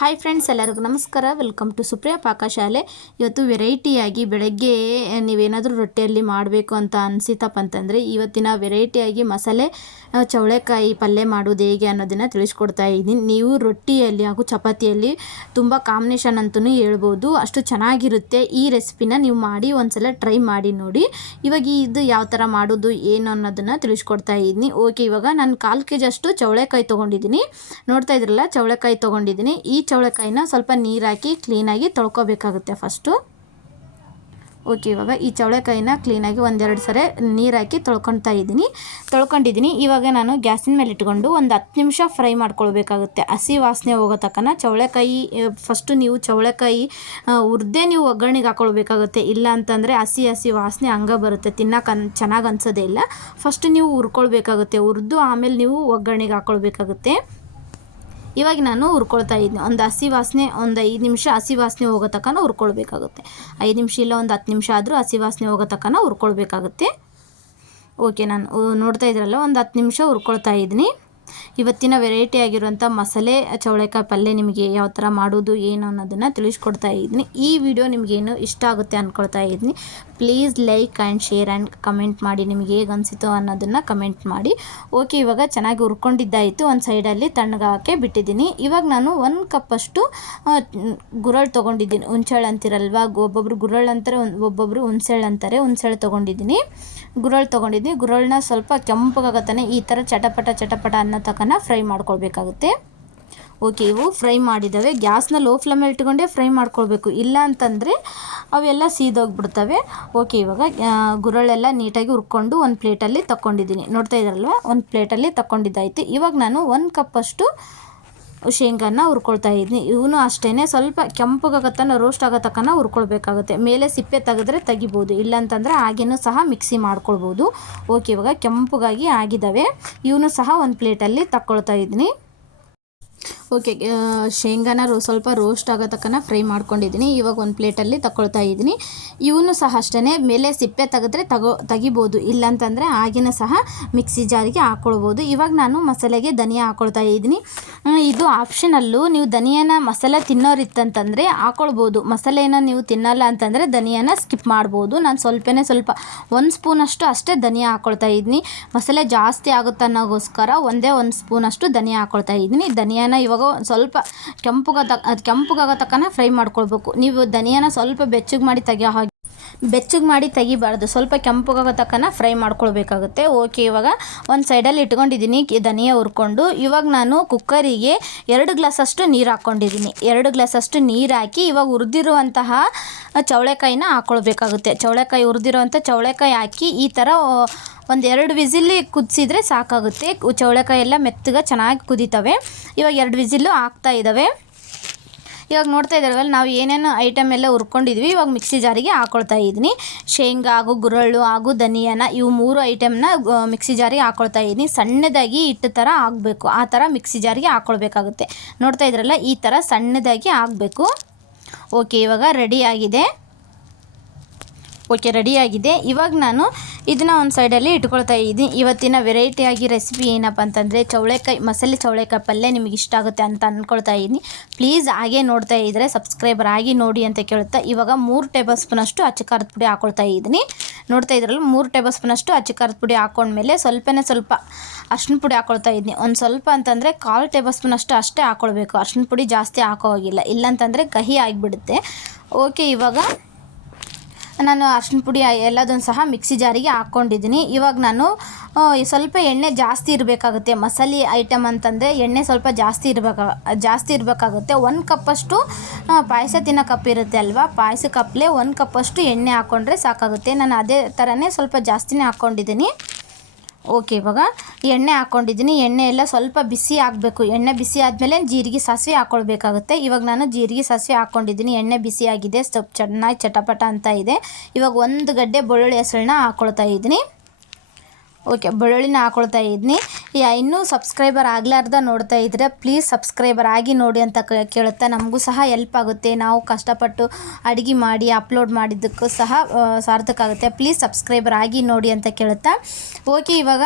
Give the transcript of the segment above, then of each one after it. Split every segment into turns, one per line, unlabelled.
Hi friends ಎಲ್ಲರಿಗೂ ನಮಸ್ಕಾರ. Welcome to Supriya ಪಾಕಶಾಲೆ ಇವತ್ತು ವೆರೈಟಿಯಾಗಿ ಬೆಳಗ್ಗೆ ನೀವೇನಾದರೂ ರೊಟ್ಟಿಯಲ್ಲಿ ಮಾಡಬೇಕು ಅಂತ ಅನಿಸಿತಪ್ಪ ಅಂತಂದರೆ ಇವತ್ತಿನ ವೆರೈಟಿಯಾಗಿ ಮಸಾಲೆ ಚೌಳೆಕಾಯಿ ಚವಳೆಕಾಯಿ ಪಲ್ಯ ಮಾಡೋದು ಹೇಗೆ ಅನ್ನೋದನ್ನು ತಿಳಿಸ್ಕೊಡ್ತಾ ಇದ್ದೀನಿ. ನೀವು ರೊಟ್ಟಿಯಲ್ಲಿ ಹಾಗೂ ಚಪಾತಿಯಲ್ಲಿ ತುಂಬ ಕಾಂಬಿನೇಷನ್ ಅಂತಲೂ ಹೇಳ್ಬೋದು. ಅಷ್ಟು ಚೆನ್ನಾಗಿರುತ್ತೆ. ಈ ರೆಸಿಪಿನ ನೀವು ಮಾಡಿ ಒಂದ್ಸಲ ಟ್ರೈ ಮಾಡಿ ನೋಡಿ, ಇವಾಗ ಇದು ಯಾವ ಥರ ಮಾಡೋದು, ಏನು ಅನ್ನೋದನ್ನು ತಿಳಿಸ್ಕೊಡ್ತಾ ಇದ್ದೀನಿ. ಓಕೆ ಇವಾಗ ನಾನು ಕಾಲು ಕೆ ಜಿ ಅಷ್ಟು ಚವಳೆಕಾಯಿ ತೊಗೊಂಡಿದ್ದೀನಿ. ನೋಡ್ತಾ ಇದ್ರಲ್ಲ ಚವಳೆಕಾಯಿ ತೊಗೊಂಡಿದ್ದೀನಿ. ಈ ಚವಳೆಕಾಯಿನ ಸ್ವಲ್ಪ ನೀರು ಹಾಕಿ ಕ್ಲೀನಾಗಿ ತೊಳ್ಕೊಬೇಕಾಗುತ್ತೆ ಫಸ್ಟು. ಓಕೆ, ಇವಾಗ ಈ ಚೌಳೆಕಾಯಿನ ಕ್ಲೀನಾಗಿ ಒಂದೆರಡು ಸರಿ ನೀರು ಹಾಕಿ ಇದ್ದೀನಿ. ತೊಳ್ಕೊಂಡಿದ್ದೀನಿ. ಇವಾಗ ನಾನು ಗ್ಯಾಸಿನ ಮೇಲೆ ಇಟ್ಕೊಂಡು ಒಂದು ಹತ್ತು ನಿಮಿಷ ಫ್ರೈ ಮಾಡ್ಕೊಳ್ಬೇಕಾಗುತ್ತೆ. ಹಸಿ ವಾಸನೆ ಹೋಗೋ ತಕ್ಕನ ಚೌಳೆಕಾಯಿ ಫಸ್ಟು ನೀವು ಚೌಳೆಕಾಯಿ ಹುರ್ದೇ ನೀವು ಒಗ್ಗರಣೆಗೆ ಹಾಕೊಳ್ಬೇಕಾಗುತ್ತೆ. ಇಲ್ಲ ಅಂತಂದರೆ ಹಸಿ ಹಸಿ ವಾಸನೆ ಹಂಗೆ ಬರುತ್ತೆ. ತಿನ್ನೋಕೆ ಅನ್, ಚೆನ್ನಾಗಿ ಅನ್ಸೋದೇ ಇಲ್ಲ. ಫಸ್ಟು ನೀವು ಹುರ್ಕೊಳ್ಬೇಕಾಗುತ್ತೆ. ಹುರಿದು ಆಮೇಲೆ ನೀವು ಒಗ್ಗರಣೆಗೆ ಹಾಕೊಳ್ಬೇಕಾಗುತ್ತೆ. ಇವಾಗ ನಾನು ಹುರ್ಕೊಳ್ತಾ ಇದ್ದೀನಿ ಒಂದು ಹಸಿ ವಾಸನೆ, ಒಂದು ಐದು ನಿಮಿಷ ಹಸಿ ವಾಸನೆ ಹೋಗೋ ತನಕ ಹುರ್ಕೊಳ್ಬೇಕಾಗುತ್ತೆ. ಐದು ನಿಮಿಷ ಇಲ್ಲ, ಒಂದು ಹತ್ತು ನಿಮಿಷ ಆದರೂ ಹಸಿ ವಾಸನೆ ಹೋಗೋ ತನಕ ಹುರ್ಕೊಳ್ಬೇಕಾಗುತ್ತೆ. ಓಕೆ, ನಾನು ನೋಡ್ತಾ ಇದ್ರಲ್ಲ, ಒಂದು ಹತ್ತು ನಿಮಿಷ ಹುರ್ಕೊಳ್ತಾ ಇದ್ದೀನಿ ಇವತ್ತಿನ ವೆರೈಟಿ ಆಗಿರುವಂಥ ಮಸಾಲೆ ಚವಳೆಕಾಯಿ ಪಲ್ಯ ನಿಮಗೆ ಯಾವ ಥರ ಮಾಡೋದು, ಏನು ಅನ್ನೋದನ್ನು ತಿಳಿಸ್ಕೊಡ್ತಾ ಇದ್ದೀನಿ ಈ ವಿಡಿಯೋ ನಿಮಗೇನು ಇಷ್ಟ ಆಗುತ್ತೆ ಅಂದ್ಕೊಳ್ತಾ ಇದ್ದೀನಿ please like and share and comment ಮಾಡಿ ನಿಮಗೆ ಹೇಗೆ ಅನಿಸಿತು ಅನ್ನೋದನ್ನು ಕಮೆಂಟ್ ಮಾಡಿ. ಓಕೆ ಇವಾಗ ಚೆನ್ನಾಗಿ ಹುರ್ಕೊಂಡಿದ್ದಾಯಿತು. ಒಂದು ಸೈಡಲ್ಲಿ ತಣ್ಣಗಾಕೆ ಬಿಟ್ಟಿದ್ದೀನಿ. ಇವಾಗ ನಾನು ಒಂದು ಕಪ್ಪಷ್ಟು ಗುರಳ್ ತೊಗೊಂಡಿದ್ದೀನಿ. ಹುಣ್ಸೆಳ್ ಅಂತಿರಲ್ವಾ? ಒಬ್ಬೊಬ್ರು ಗುರಳ್ ಅಂತಾರೆ, ಒಂದು, ಒಬ್ಬೊಬ್ರು ಹುಣ್ಸೆಳ್ ಅಂತಾರೆ ಹುಣ್ಸೆಳ್ ತೊಗೊಂಡಿದ್ದೀನಿ. ಗುರಳ್ ತೊಗೊಂಡಿದ್ದೀನಿ. ಗುರಳನ್ನ ಸ್ವಲ್ಪ ಕೆಂಪಗಾಗತ್ತಾನೆ ಈ ಥರ ಚಟಪಟ ಚಟಪಟ ಅನ್ನೋ ತಕನ ಫ್ರೈ ಮಾಡ್ಕೊಳ್ಬೇಕಾಗುತ್ತೆ. ಓಕೆ, ಇವು ಫ್ರೈ ಮಾಡಿದ್ದಾವೆ. ಗ್ಯಾಸ್ನ ಲೋ ಫ್ಲೇಮಲ್ಲಿ ಇಟ್ಕೊಂಡೆ ಫ್ರೈ ಮಾಡ್ಕೊಳ್ಬೇಕು. ಇಲ್ಲ ಅಂತಂದರೆ ಅವೆಲ್ಲ ಸೀದೋಗ್ಬಿಡ್ತವೆ. ಓಕೆ, ಇವಾಗ ಗುರಳೆಲ್ಲ ನೀಟಾಗಿ ಹುರ್ಕೊಂಡು ಒಂದು ಪ್ಲೇಟಲ್ಲಿ ತಗೊಂಡಿದ್ದೀನಿ ನೋಡ್ತಾ ಇದ್ರಲ್ವ? ಒಂದು ಪ್ಲೇಟಲ್ಲಿ ತಗೊಂಡಿದ್ದಾಯ್ತು ಇವಾಗ ನಾನು ಒಂದು ಕಪ್ಪಷ್ಟು ಶೇಂಗಾನ ಹುರ್ಕೊಳ್ತಾ ಇದ್ದೀನಿ. ಇವನು ಅಷ್ಟೇ ಸ್ವಲ್ಪ ಕೆಂಪಗಾಗತ್ತನ ರೋಸ್ಟ್ ಆಗೋ ತಕ್ಕನ ಹುರ್ಕೊಳ್ಬೇಕಾಗುತ್ತೆ. ಮೇಲೆ ಸಿಪ್ಪೆ ತೆಗೆದ್ರೆ ತೆಗಿಬೋದು. ಇಲ್ಲಾಂತಂದರೆ ಹಾಗೇನೂ ಸಹ ಮಿಕ್ಸಿ ಮಾಡ್ಕೊಳ್ಬೋದು. ಓಕೆ, ಇವಾಗ ಕೆಂಪಗಾಗಿ ಆಗಿದ್ದಾವೆ. ಇವನು ಸಹ ಒಂದು ಪ್ಲೇಟಲ್ಲಿ ತಗೊಳ್ತಾ ಇದ್ದೀನಿ. ಓಕೆ ಶೇಂಗಾನ ರೋ, ಸ್ವಲ್ಪ ರೋಸ್ಟ್ ಆಗೋ ತಕ್ಕನ ಫ್ರೈ ಮಾಡ್ಕೊಂಡಿದ್ದೀನಿ. ಇವಾಗ ಒಂದು ಪ್ಲೇಟಲ್ಲಿ ತಗೊಳ್ತಾ ಇದ್ದೀನಿ. ಇವನು ಸಹ ಅಷ್ಟೇ ಮೇಲೆ ಸಿಪ್ಪೆ ತೆಗೆದ್ರೆ ತಗೋ, ತೆಗಿಬೋದು. ಇಲ್ಲಾಂತಂದರೆ ಆಗಿನ ಸಹ ಮಿಕ್ಸಿ ಜಾರಿಗೆ ಹಾಕ್ಕೊಳ್ಬೋದು ಇವಾಗ ನಾನು ಮಸಾಲೆಗೆ ಧನಿಯಾ ಹಾಕ್ಕೊಳ್ತಾ ಇದ್ದೀನಿ. ಇದು ಆಪ್ಷನಲ್ಲು ನೀವು ಧನಿಯಾನ ಮಸಾಲೆ ತಿನ್ನೋರಿತ್ತಂತಂದರೆ ಹಾಕ್ಕೊಳ್ಬೋದು ಮಸಾಲೆನ ನೀವು ತಿನ್ನಲ್ಲ ಅಂತಂದರೆ ಧನಿಯಾನ ಸ್ಕಿಪ್ ಮಾಡ್ಬೋದು. ನಾನು ಸ್ವಲ್ಪನೇ ಸ್ವಲ್ಪ, ಒಂದು ಸ್ಪೂನಷ್ಟು ಅಷ್ಟೇ ಧನಿಯಾ ಹಾಕ್ಕೊಳ್ತಾ ಇದ್ದೀನಿ. ಮಸಾಲೆ ಜಾಸ್ತಿ ಆಗುತ್ತೆ ಅನ್ನೋಗೋಸ್ಕರ ಒಂದೇ ಒಂದು ಸ್ಪೂನಷ್ಟು ಧನಿಯಾ ಹಾಕ್ಕೊಳ್ತಾ ಇದ್ದೀನಿ. ಧನಿಯಾನ ಇವಾಗ ಒಂದ್ ಸ್ವಲ್ಪ ಕೆಂಪುಗ ಅದು ಕೆಂಪಗಾಗೋ ತನಕ ಫ್ರೈ ಮಾಡ್ಕೊಳ್ಬೇಕು. ನೀವು ಧನಿಯಾನ ಸ್ವಲ್ಪ ಬೆಚ್ಚಗೆ ಮಾಡಿ ತೆಗೆಯೋ ಹಾಗೆ. ಬೆಚ್ಚಗೆ ಮಾಡಿ ತೆಗಿಬಾರ್ದು. ಸ್ವಲ್ಪ ಕೆಂಪಗಾಗೋ ತಕ್ಕನ ಫ್ರೈ ಮಾಡ್ಕೊಳ್ಬೇಕಾಗುತ್ತೆ. ಓಕೆ ಇವಾಗ ಒಂದು ಸೈಡಲ್ಲಿ ಇಟ್ಕೊಂಡಿದ್ದೀನಿ ಧನಿಯಾ ಹುರ್ಕೊಂಡು. ಇವಾಗ ನಾನು ಕುಕ್ಕರಿಗೆ ಎರಡು ಗ್ಲಾಸಷ್ಟು ನೀರು ಹಾಕ್ಕೊಂಡಿದ್ದೀನಿ. ಎರಡು ಗ್ಲಾಸಷ್ಟು ನೀರು ಹಾಕಿ ಇವಾಗ ಹುರಿದಿರುವಂತಹ ಚವಳೆಕಾಯಿನ ಹಾಕ್ಕೊಳ್ಬೇಕಾಗುತ್ತೆ ಚೌಳೆಕಾಯಿ ಹುರಿದಿರುವಂಥ ಚೌಳೆಕಾಯಿ ಹಾಕಿ ಈ ಥರ ಒಂದು ಎರಡು ವಿಸಿಲ್ಲಿ ಕುದಿಸಿದ್ರೆ ಸಾಕಾಗುತ್ತೆ. ಚೌಳೆಕಾಯಿ ಎಲ್ಲ ಮೆತ್ತಗೆ ಚೆನ್ನಾಗಿ ಕುದೀತವೆ. ಇವಾಗ ಎರಡು ವಿಸಿಲ್ಲು ಹಾಕ್ತಾ ಇದ್ದಾವೆ ಇವಾಗ ನೋಡ್ತಾ ಇದ್ದಾರಲ್ಲ ನಾವು ಏನೇನು ಐಟಮ್ ಎಲ್ಲ ಹುರ್ಕೊಂಡಿದ್ವಿ, ಇವಾಗ ಮಿಕ್ಸಿ ಜಾರಿಗೆ ಹಾಕೊಳ್ತಾ ಇದ್ದೀನಿ. ಶೇಂಗಾ ಹಾಗೂ ಗುರಳ್ಳು ಹಾಗೂ ಧನಿಯಾನ ಇವು ಮೂರು ಐಟಮ್ನ ಮಿಕ್ಸಿ ಜಾರಿಗೆ ಹಾಕೊಳ್ತಾ ಇದ್ದೀನಿ. ಸಣ್ಣದಾಗಿ ಹಿಟ್ಟು ಥರ ಆಗಬೇಕು, ಆ ಥರ ಮಿಕ್ಸಿ ಜಾರಿಗೆ ಹಾಕ್ಕೊಳ್ಬೇಕಾಗುತ್ತೆ ನೋಡ್ತಾ ಇದ್ರಲ್ಲ, ಈ ಥರ ಸಣ್ಣದಾಗಿ ಆಗಬೇಕು. ಓಕೆ, ಇವಾಗ ರೆಡಿ ಆಗಿದೆ. ಓಕೆ ರೆಡಿಯಾಗಿದೆ ಇವಾಗ ನಾನು ಇದನ್ನು ಒಂದು ಸೈಡಲ್ಲಿ ಇಟ್ಕೊಳ್ತಾ ಇದ್ದೀನಿ. ಇವತ್ತಿನ ವೆರೈಟಿಯಾಗಿ ರೆಸಿಪಿ ಏನಪ್ಪ ಅಂತಂದರೆ ಚೌಳೆಕಾಯಿ, ಮಸಾಲೆ ಚೌಳೆಕಾಯಿ ಪಲ್ಯ ನಿಮಗೆ ಇಷ್ಟ ಆಗುತ್ತೆ ಅಂತ ಅಂದ್ಕೊಳ್ತಾ ಇದ್ದೀನಿ. ಪ್ಲೀಸ್ ಹಾಗೆ ನೋಡ್ತಾ ಇದ್ದರೆ ಸಬ್ಸ್ಕ್ರೈಬರ್ ಆಗಿ ನೋಡಿ ಅಂತ ಕೇಳುತ್ತಾ ಇವಾಗ ಮೂರು ಟೇಬಲ್ ಸ್ಪೂನಷ್ಟು ಅಚ್ಚ ಖಾರದ ಪುಡಿ ಹಾಕೊಳ್ತಾ ಇದ್ದೀನಿ. ನೋಡ್ತಾ ಇದ್ರಲ್ಲ ಮೂರು ಟೇಬಲ್ ಸ್ಪೂನಷ್ಟು ಅಚ್ಚ ಖಾರದ ಪುಡಿ ಹಾಕೊಂಡ್ಮೇಲೆ ಸ್ವಲ್ಪನೇ ಸ್ವಲ್ಪ ಅರ್ಶಿನ ಪುಡಿ ಹಾಕೊಳ್ತಾ ಇದ್ದೀನಿ. ಒಂದು ಸ್ವಲ್ಪ ಅಂತಂದರೆ ಕಾಲು ಟೇಬಲ್ ಸ್ಪೂನಷ್ಟು ಅಷ್ಟೇ ಹಾಕೊಳ್ಬೇಕು. ಅರ್ಶಿನ ಪುಡಿ ಜಾಸ್ತಿ ಹಾಕೋ ಹೋಗಿಲ್ಲ ಇಲ್ಲಾಂತಂದರೆ ಕಹಿ ಆಗಿಬಿಡುತ್ತೆ. ಓಕೆ ಇವಾಗ ನಾನು ಅರ್ಶಿನ ಪುಡಿ ಎಲ್ಲದನ್ನು ಸಹ ಮಿಕ್ಸಿ ಜಾರಿಗೆ ಹಾಕ್ಕೊಂಡಿದ್ದೀನಿ. ಇವಾಗ ನಾನು ಸ್ವಲ್ಪ ಎಣ್ಣೆ ಜಾಸ್ತಿ ಇರಬೇಕಾಗುತ್ತೆ. ಮಸಾಲೆ ಐಟಮ್ ಅಂತಂದರೆ ಎಣ್ಣೆ ಸ್ವಲ್ಪ ಜಾಸ್ತಿ ಇರಬೇಕಾ, ಜಾಸ್ತಿ ಇರಬೇಕಾಗುತ್ತೆ. ಒಂದು ಕಪ್ಪಷ್ಟು ಪಾಯಸ ತಿನ್ನೋ ಕಪ್ ಇರುತ್ತೆ ಅಲ್ವಾ? ಪಾಯಸ ಕಪ್ಲೆ ಒಂದು ಕಪ್ಪಷ್ಟು ಎಣ್ಣೆ ಹಾಕ್ಕೊಂಡ್ರೆ ಸಾಕಾಗುತ್ತೆ. ನಾನು ಅದೇ ಥರನೇ ಸ್ವಲ್ಪ ಜಾಸ್ತಿನೇ ಹಾಕ್ಕೊಂಡಿದ್ದೀನಿ ಓಕೆ ಇವಾಗ ಎಣ್ಣೆ ಹಾಕ್ಕೊಂಡಿದ್ದೀನಿ ಎಣ್ಣೆ ಎಲ್ಲ ಸ್ವಲ್ಪ ಬಿಸಿ ಆಗಬೇಕು. ಎಣ್ಣೆ ಬಿಸಿ ಆದಮೇಲೆ ಜೀರಿಗೆ, ಸಾಸಿವೆ ಹಾಕ್ಕೊಳ್ಬೇಕಾಗುತ್ತೆ ಇವಾಗ ನಾನು ಜೀರಿಗೆ, ಸಾಸಿವೆ ಹಾಕ್ಕೊಂಡಿದ್ದೀನಿ ಎಣ್ಣೆ ಬಿಸಿ ಆಗಿದೆ. ಸ್ವಲ್ಪ ಚೆನ್ನಾಗಿ ಚಟಪಟ ಅಂತ ಇದೆ. ಇವಾಗ ಒಂದು ಗಡ್ಡೆ ಬೆಳ್ಳುಳ್ಳಿ ಹೆಸರನ್ನ ಹಾಕ್ಕೊಳ್ತಾ ಇದ್ದೀನಿ. ಓಕೆ ಬೆಳ್ಳುಳ್ಳಿನ ಹಾಕೊಳ್ತಾ ಇದ್ದೀನಿ ಯಾ, ಇನ್ನೂ ಸಬ್ಸ್ಕ್ರೈಬರ್ ಆಗಲಾರ್ದ ನೋಡ್ತಾ ಇದ್ದರೆ ಪ್ಲೀಸ್ ಸಬ್ಸ್ಕ್ರೈಬರ್ ಆಗಿ ನೋಡಿ ಅಂತ ಕೇಳುತ್ತಾ ನಮಗೂ ಸಹ ಹೆಲ್ಪ್ ಆಗುತ್ತೆ. ನಾವು ಕಷ್ಟಪಟ್ಟು ಅಡುಗೆ ಮಾಡಿ ಅಪ್ಲೋಡ್ ಮಾಡಿದ್ದಕ್ಕೂ ಸಹ ಸಾರ್ಥಕ ಆಗುತ್ತೆ. ಪ್ಲೀಸ್ ಸಬ್ಸ್ಕ್ರೈಬರ್ ಆಗಿ ನೋಡಿ ಅಂತ ಕೇಳುತ್ತಾ. ಓಕೆ, ಇವಾಗ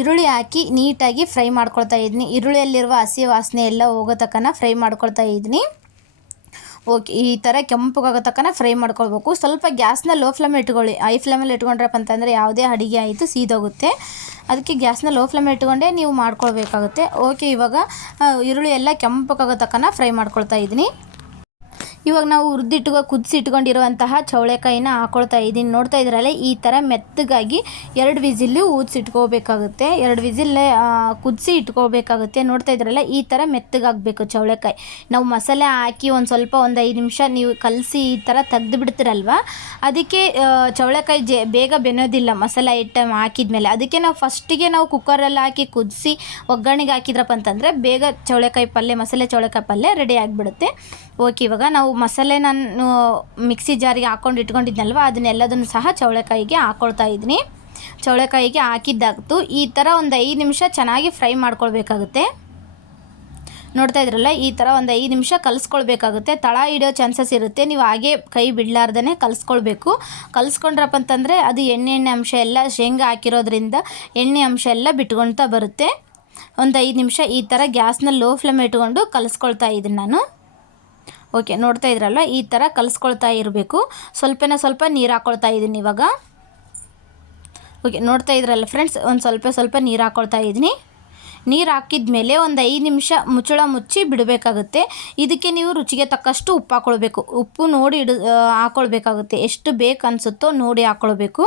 ಈರುಳ್ಳಿ ಹಾಕಿ ನೀಟಾಗಿ ಫ್ರೈ ಮಾಡ್ಕೊಳ್ತಾ ಇದ್ದೀನಿ ಈರುಳ್ಳಿಯಲ್ಲಿರುವ ಹಸಿ ವಾಸನೆ ಎಲ್ಲ ಹೋಗೋ ತಕ್ಕನ ಫ್ರೈ ಮಾಡ್ಕೊಳ್ತಾ ಇದ್ದೀನಿ ಓಕೆ, ಈ ಥರ ಕೆಂಪಗಾಗೋ ತಕ್ಕನ ಫ್ರೈ ಮಾಡ್ಕೊಳ್ಬೇಕು. ಸ್ವಲ್ಪ ಗ್ಯಾಸ್ನ ಲೋ ಫ್ಲೇಮ್ ಇಟ್ಕೊಳ್ಳಿ. ಹೈ ಫ್ಲೇಮಲ್ಲಿ ಇಟ್ಕೊಂಡ್ರಪ್ಪ ಅಂತಂದರೆ ಯಾವುದೇ ಅಡುಗೆ ಆಯಿತು ಸೀದೋಗುತ್ತೆ. ಅದಕ್ಕೆ ಗ್ಯಾಸ್ನ ಲೋ ಫ್ಲೇಮ್ ಇಟ್ಕೊಂಡೇ ನೀವು ಮಾಡ್ಕೊಳ್ಬೇಕಾಗುತ್ತೆ. ಓಕೆ, ಇವಾಗ ಈರುಳ್ಳಿ ಎಲ್ಲ ಕೆಂಪಗಾಗೋ ತಕ್ಕನ ಫ್ರೈ ಮಾಡ್ಕೊಳ್ತಾ ಇದ್ದೀನಿ. ಇವಾಗ ನಾವು ಹುರಿದಿಟ್ಕೊ ಕುದಿಸಿ ಇಟ್ಕೊಂಡಿರುವಂತಹ ಚೌಳೆಕಾಯಿನ ಹಾಕೊಳ್ತಾ ಇದ್ದೀನಿ ನೋಡ್ತಾ ಇದ್ರಲ್ಲ ಈ ಥರ ಮೆತ್ತಗಾಗಿ ಎರಡು ವಿಸಿಲ್ಲು ಊದಿಸಿಟ್ಕೋಬೇಕಾಗುತ್ತೆ. ಎರಡು ವಿಸಿಲ್ಲೇ ಕುದಿಸಿ ಇಟ್ಕೋಬೇಕಾಗುತ್ತೆ. ನೋಡ್ತಾ ಇದ್ರಲ್ಲ ಈ ಥರ ಮೆತ್ತಗಾಗಬೇಕು ಚೌಳೆಕಾಯಿ. ನಾವು ಮಸಾಲೆ ಹಾಕಿ ಒಂದು ಸ್ವಲ್ಪ ಒಂದು ಐದು ನಿಮಿಷ ನೀವು ಕಲಸಿ ಈ ಥರ ತೆಗ್ದು ಬಿಡ್ತೀರಲ್ವ ಅದಕ್ಕೆ ಚೌಳೆಕಾಯಿ ಜೆ, ಬೇಗ ಬೆನ್ನೋದಿಲ್ಲ ಮಸಾಲೆ ಐಟಮ್ ಹಾಕಿದ್ಮೇಲೆ. ಅದಕ್ಕೆ ನಾವು ಫಸ್ಟಿಗೆ ನಾವು ಕುಕ್ಕರಲ್ಲಿ ಹಾಕಿ ಕುದಿಸಿ ಒಗ್ಗರಣೆಗೆ ಹಾಕಿದ್ರಪ್ಪ ಅಂತಂದರೆ ಬೇಗ ಚೌಳೆಕಾಯಿ ಪಲ್ಯ ಮಸಾಲೆ ಚೌಳೆಕಾಯಿ ಪಲ್ಯ ರೆಡಿ ಆಗಿಬಿಡುತ್ತೆ. ಓಕೆ, ಇವಾಗ ನಾವು ಮಸಾಲೆ ನಾನು ಮಿಕ್ಸಿ ಜಾರಿಗೆ ಹಾಕೊಂಡು ಇಟ್ಕೊಂಡಿದ್ನಲ್ವ, ಅದನ್ನೆಲ್ಲದನ್ನು ಸಹ ಚೌಳೆಕಾಯಿಗೆ ಹಾಕ್ಕೊಳ್ತಾ ಇದ್ದೀನಿ ಚೌಳೆಕಾಯಿಗೆ ಹಾಕಿದ್ದಾಗ್ತು, ಈ ಥರ ಒಂದು ಐದು ನಿಮಿಷ ಚೆನ್ನಾಗಿ ಫ್ರೈ ಮಾಡ್ಕೊಳ್ಬೇಕಾಗುತ್ತೆ. ನೋಡ್ತಾ ಇದ್ರಲ್ಲ, ಈ ಥರ ಒಂದು ಐದು ನಿಮಿಷ ಕಲಿಸ್ಕೊಳ್ಬೇಕಾಗುತ್ತೆ. ತಳ ಹಿಡಿಯೋ ಚಾನ್ಸಸ್ ಇರುತ್ತೆ, ನೀವು ಹಾಗೆ ಕೈ ಬಿಡಲಾರ್ದೇ ಕಲಿಸ್ಕೊಳ್ಬೇಕು. ಕಲಿಸ್ಕೊಂಡ್ರಪ್ಪ ಅಂತಂದರೆ, ಅದು ಎಣ್ಣೆ ಎಣ್ಣೆ ಅಂಶ ಎಲ್ಲ, ಶೇಂಗಾ ಹಾಕಿರೋದ್ರಿಂದ ಎಣ್ಣೆ ಅಂಶ ಎಲ್ಲ ಬಿಟ್ಕೊಳ್ತಾ ಬರುತ್ತೆ. ಒಂದು ಐದು ನಿಮಿಷ ಈ ಥರ ಗ್ಯಾಸ್ನ ಲೋ ಫ್ಲೇಮ್ ಇಟ್ಕೊಂಡು ಕಲಿಸ್ಕೊಳ್ತಾ ಇದ್ದೀನಿ ನಾನು. ಓಕೆ ನೋಡ್ತಾ ಇದ್ರಲ್ಲ ಈ ಥರ ಕಲಿಸ್ಕೊಳ್ತಾ ಇರಬೇಕು. ಸ್ವಲ್ಪನೇ ಸ್ವಲ್ಪ ನೀರು ಹಾಕ್ಕೊಳ್ತಾ ಇದ್ದೀನಿ ಇವಾಗ. ಓಕೆ ನೋಡ್ತಾ ಇದ್ರಲ್ಲ ಫ್ರೆಂಡ್ಸ್ ಒಂದು ಸ್ವಲ್ಪ ಸ್ವಲ್ಪ ನೀರು ಹಾಕ್ಕೊಳ್ತಾ ಇದ್ದೀನಿ ನೀರು ಹಾಕಿದ ಮೇಲೆ ಒಂದು ಐದು ನಿಮಿಷ ಮುಚ್ಚಳ ಮುಚ್ಚಿ ಬಿಡಬೇಕಾಗುತ್ತೆ. ಇದಕ್ಕೆ ನೀವು ರುಚಿಗೆ ತಕ್ಕಷ್ಟು ಉಪ್ಪು ಹಾಕ್ಕೊಳ್ಬೇಕು ಉಪ್ಪು ನೋಡಿ ಆ, ಹಾಕ್ಕೊಳ್ಬೇಕಾಗುತ್ತೆ ಎಷ್ಟು ಬೇಕು ಅನಿಸುತ್ತೋ ನೋಡಿ ಹಾಕ್ಕೊಳ್ಬೇಕು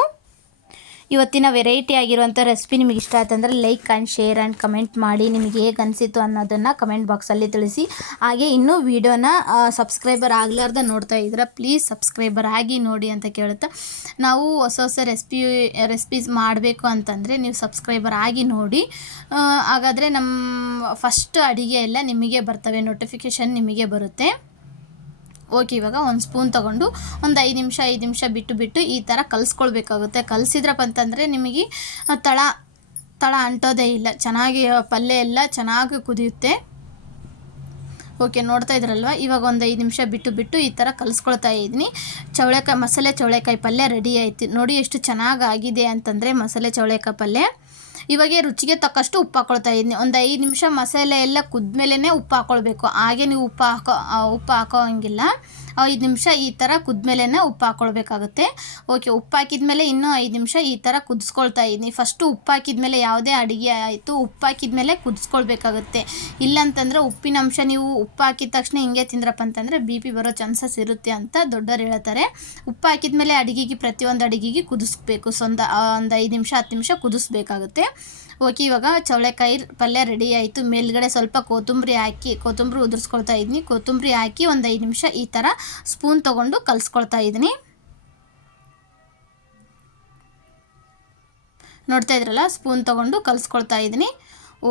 ಇವತ್ತಿನ ವೆರೈಟಿ ಆಗಿರುವಂಥ ರೆಸಿಪಿ ನಿಮಗೆ ಇಷ್ಟ ಆಯ್ತಂದ್ರೆ like and share and comment ಮಾಡಿ ನಿಮಗೆ ಹೇಗೆ ಅನಿಸಿತು ಅನ್ನೋದನ್ನು ಕಮೆಂಟ್ ಬಾಕ್ಸಲ್ಲಿ ತಿಳಿಸಿ. ಹಾಗೆ ಇನ್ನೂ ವಿಡಿಯೋನ ಸಬ್ಸ್ಕ್ರೈಬರ್ ಆಗಲಾರ್ದ ನೋಡ್ತಾ ಇದ್ರೆ ಪ್ಲೀಸ್ ಸಬ್ಸ್ಕ್ರೈಬರ್ ಆಗಿ ನೋಡಿ ಅಂತ ಕೇಳುತ್ತಾ. ನಾವು ಹೊಸ ಹೊಸ ರೆಸಿಪಿ ರೆಸಿಪೀಸ್ ಮಾಡಬೇಕು ಅಂತಂದರೆ ನೀವು ಸಬ್ಸ್ಕ್ರೈಬರ್ ಆಗಿ ನೋಡಿ ಹಾಗಾದರೆ ನಮ್ಮ ಫಸ್ಟ್ ಅಡುಗೆ ಎಲ್ಲ ನಿಮಗೆ ಬರ್ತವೆ ನೋಟಿಫಿಕೇಷನ್ ನಿಮಗೆ ಬರುತ್ತೆ. ಓಕೆ ಇವಾಗ ಒಂದು ಸ್ಪೂನ್ ತೊಗೊಂಡು ಒಂದು ಐದು ನಿಮಿಷ ಐದು ನಿಮಿಷ ಬಿಟ್ಟು ಬಿಟ್ಟು ಈ ಥರ ಕಲಿಸ್ಕೊಳ್ಬೇಕಾಗುತ್ತೆ. ಕಲಿಸಿದ್ರಪ್ಪ ಅಂತಂದರೆ ನಿಮಗೆ ತಳ ತಳ ಅಂಟೋದೇ ಇಲ್ಲ. ಚೆನ್ನಾಗಿ ಪಲ್ಯ ಎಲ್ಲ ಚೆನ್ನಾಗಿ ಕುದಿಯುತ್ತೆ. ಓಕೆ, ನೋಡ್ತಾ ಇದ್ರಲ್ವ? ಇವಾಗ ಒಂದು ಐದು ನಿಮಿಷ ಬಿಟ್ಟು ಬಿಟ್ಟು ಈ ಥರ ಕಲಿಸ್ಕೊಳ್ತಾ ಇದ್ದೀನಿ. ಚೌಳೆಕಾಯಿ, ಮಸಾಲೆ ಚೌಳೆಕಾಯಿ ಪಲ್ಯ ರೆಡಿ ಆಯ್ತು. ನೋಡಿ ಎಷ್ಟು ಚೆನ್ನಾಗಿ ಆಗಿದೆ ಅಂತಂದರೆ ಮಸಾಲೆ ಚೌಳೆಕಾಯಿ ಪಲ್ಯ. ಇವಾಗ ರುಚಿಗೆ ತಕ್ಕಷ್ಟು ಉಪ್ಪು ಹಾಕೊಳ್ತಾ ಇದ್ದೀನಿ. ಒಂದು ಐದು ನಿಮಿಷ ಮಸಾಲೆ ಎಲ್ಲ ಕುದ್ಮೇಲೆ ಉಪ್ಪು ಹಾಕ್ಕೊಳ್ಬೇಕು ಹಾಗೆ ನೀವು ಉಪ್ಪು ಹಾಕೋ ಉಪ್ಪು ಹಾಕೋ ಹಂಗಿಲ್ಲ ಐದು ನಿಮಿಷ ಈ ಥರ ಕುದ್ಮೇಲೆ ಉಪ್ಪು ಹಾಕ್ಕೊಳ್ಬೇಕಾಗುತ್ತೆ ಓಕೆ, ಉಪ್ಪು ಹಾಕಿದ್ಮೇಲೆ ಇನ್ನೂ ಐದು ನಿಮಿಷ ಈ ಥರ ಕುದಿಸ್ಕೊಳ್ತಾ ಇದ್ದೀನಿ. ಫಸ್ಟು ಉಪ್ಪು ಹಾಕಿದ್ಮೇಲೆ ಯಾವುದೇ ಅಡುಗೆ ಆಯಿತು, ಉಪ್ಪು ಹಾಕಿದ್ಮೇಲೆ ಕುದಿಸ್ಕೊಳ್ಬೇಕಾಗುತ್ತೆ. ಇಲ್ಲಂತಂದರೆ ಉಪ್ಪಿನ ಅಂಶ ನೀವು ಉಪ್ಪು ಹಾಕಿದ ತಕ್ಷಣ ಹಿಂಗೆ ತಿಂದ್ರಪ್ಪ ಅಂತಂದರೆ ಬಿ ಪಿ ಬರೋ ಚಾನ್ಸಸ್ ಇರುತ್ತೆ ಅಂತ ದೊಡ್ಡವ್ರು ಹೇಳ್ತಾರೆ. ಉಪ್ಪು ಹಾಕಿದ್ಮೇಲೆ ಅಡುಗೆಗೆ ಪ್ರತಿಯೊಂದು ಅಡುಗೆಗೆ ಕುದಿಸ್ಬೇಕು. ಸ್ವಂತ ಒಂದು ಐದು ನಿಮಿಷ, ಹತ್ತು ನಿಮಿಷ ಕುದಿಸ್ಬೇಕಾಗುತ್ತೆ. ಓಕೆ, ಇವಾಗ ಚೌಳೆಕಾಯಿ ಪಲ್ಯ ರೆಡಿ ಆಯಿತು. ಮೇಲ್ಗಡೆ ಸ್ವಲ್ಪ ಕೊತ್ತಂಬರಿ ಹಾಕಿ, ಕೊತ್ತಂಬರಿ ಉದುರಿಸ್ಕೊಳ್ತಾ ಇದ್ದೀನಿ. ಕೊತ್ತಂಬರಿ ಹಾಕಿ ಒಂದು ಐದು ನಿಮಿಷ ಈ ಥರ ಸ್ಪೂನ್ ತೊಗೊಂಡು ಕಲಿಸ್ಕೊಳ್ತಾ ಇದ್ದೀನಿ. ನೋಡ್ತಾ ಇದ್ರಲ್ಲ ಸ್ಪೂನ್ ತೊಗೊಂಡು ಕಲಿಸ್ಕೊಳ್ತಾ ಇದ್ದೀನಿ.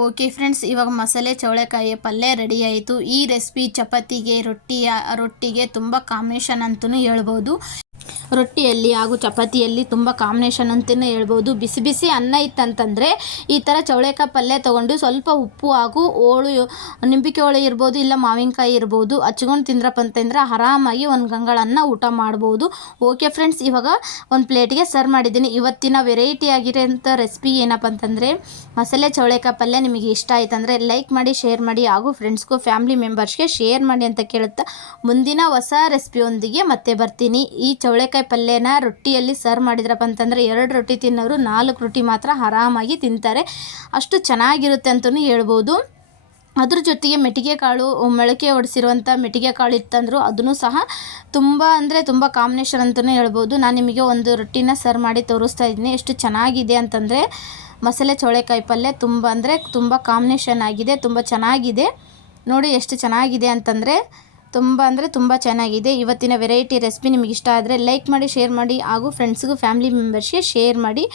ಓಕೆ ಫ್ರೆಂಡ್ಸ್ ಇವಾಗ ಮಸಾಲೆ, ಚೌಳೆಕಾಯಿ ಪಲ್ಯ ರೆಡಿ ಆಯಿತು. ಈ ರೆಸಿಪಿ ಚಪಾತಿಗೆ ರೊಟ್ಟಿ ರೊಟ್ಟಿಗೆ ತುಂಬ ಕಾಂಬಿನೇಷನ್ ಅಂತಲೂ ಹೇಳ್ಬೋದು. ರೊಟ್ಟಿಯಲ್ಲಿ ಹಾಗೂ ಚಪಾತಿಯಲ್ಲಿ ತುಂಬ ಕಾಂಬಿನೇಷನ್ ಅಂತಲೇ ಹೇಳ್ಬೋದು. ಬಿಸಿ ಬಿಸಿ ಅನ್ನ ಇತ್ತಂತಂದರೆ ಈ ಥರ ಚೌಳೆಕಾಯಿ ಪಲ್ಯ ತೊಗೊಂಡು ಸ್ವಲ್ಪ ಉಪ್ಪು ಹಾಗೂ ಹೋಳು ನಿಂಬಿಕೆ ಹೋಳು ಇರ್ಬೋದು, ಇಲ್ಲ ಮಾವಿನಕಾಯಿ ಇರ್ಬೋದು, ಹಚ್ಕೊಂಡು ತಿಂದ್ರಪ್ಪ ಅಂತಂದರೆ ಆರಾಮಾಗಿ ಒಂದು ಗಂಗಳನ್ನ ಊಟ ಮಾಡ್ಬೋದು. ಓಕೆ ಫ್ರೆಂಡ್ಸ್ ಇವಾಗ ಒಂದು ಪ್ಲೇಟಿಗೆ ಸರ್ವ್ ಮಾಡಿದ್ದೀನಿ. ಇವತ್ತಿನ ವೆರೈಟಿ ಆಗಿರೋಂಥ ರೆಸಿಪಿ ಏನಪ್ಪ ಅಂತಂದರೆ, ಮಸಾಲೆ ಚೌಳೆಕಾಯಿ ಪಲ್ಯ ನಿಮಗೆ ಇಷ್ಟ ಆಯ್ತಂದರೆ ಲೈಕ್ ಮಾಡಿ ಶೇರ್ ಮಾಡಿ ಹಾಗೂ ಫ್ರೆಂಡ್ಸ್ಗೂ ಫ್ಯಾಮಿಲಿ ಮೆಂಬರ್ಸ್ಗೆ ಶೇರ್ ಮಾಡಿ ಅಂತ ಕೇಳುತ್ತಾ ಮುಂದಿನ ಹೊಸ ರೆಸಿಪಿಯೊಂದಿಗೆ ಮತ್ತೆ ಬರ್ತೀನಿ. ಈ ಚೌಳೆಕಾಯಿ ಪಲ್ಯನ ರೊಟ್ಟಿಯಲ್ಲಿ ಸರ್ವ್ ಮಾಡಿದ್ರಪ್ಪ ಅಂತಂದರೆ ಎರಡು ರೊಟ್ಟಿ ತಿನ್ನೋರು ನಾಲ್ಕು ರೊಟ್ಟಿ ಮಾತ್ರ ಆರಾಮಾಗಿ ತಿಂತಾರೆ. ಅಷ್ಟು ಚೆನ್ನಾಗಿರುತ್ತೆ ಅಂತಲೂ ಹೇಳ್ಬೋದು. ಅದ್ರ ಜೊತೆಗೆ ಮೆಟ್ಟಿಗೆ ಕಾಳು, ಮೊಳಕೆ ಒಡಿಸಿರುವಂಥ ಮೆಟ್ಟಿಗೆ ಕಾಳು ಇತ್ತಂದರೂ ಅದನ್ನು ಸಹ ತುಂಬ ಅಂದರೆ ತುಂಬ ಕಾಂಬಿನೇಷನ್ ಅಂತಲೇ ಹೇಳ್ಬೋದು. ನಾನು ನಿಮಗೆ ಒಂದು ರೊಟ್ಟಿನ ಸರ್ವ್ ಮಾಡಿ ತೋರಿಸ್ತಾ ಇದ್ದೀನಿ. ಎಷ್ಟು ಚೆನ್ನಾಗಿದೆ ಅಂತಂದರೆ ಮಸಾಲೆ ಚೋಳೆಕಾಯಿ ಪಲ್ಯ ತುಂಬ ಅಂದರೆ ತುಂಬ ಕಾಂಬಿನೇಷನ್ ಆಗಿದೆ, ತುಂಬ ಚೆನ್ನಾಗಿದೆ. ನೋಡಿ ಎಷ್ಟು ಚೆನ್ನಾಗಿದೆ ಅಂತಂದರೆ ತುಂಬ ಅಂದರೆ ತುಂಬ ಚೆನ್ನಾಗಿದೆ. ಇವತ್ತಿನ ವೆರೈಟಿ ರೆಸಿಪಿ ನಿಮಗೆ ಇಷ್ಟ ಆದರೆ ಲೈಕ್ ಮಾಡಿ ಶೇರ್ ಮಾಡಿ ಹಾಗೂ ಫ್ರೆಂಡ್ಸ್ಗೂ ಫ್ಯಾಮಿಲಿ ಮೆಂಬರ್ಸ್ಗೆ ಶೇರ್ ಮಾಡಿ.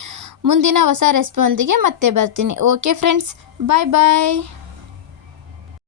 ಮುಂದಿನ ಹೊಸ ರೆಸಿಪಿಯೊಂದಿಗೆ ಮತ್ತೆ ಬರ್ತೀನಿ. ಓಕೆ ಫ್ರೆಂಡ್ಸ್ ಬಾಯ್ ಬಾಯ್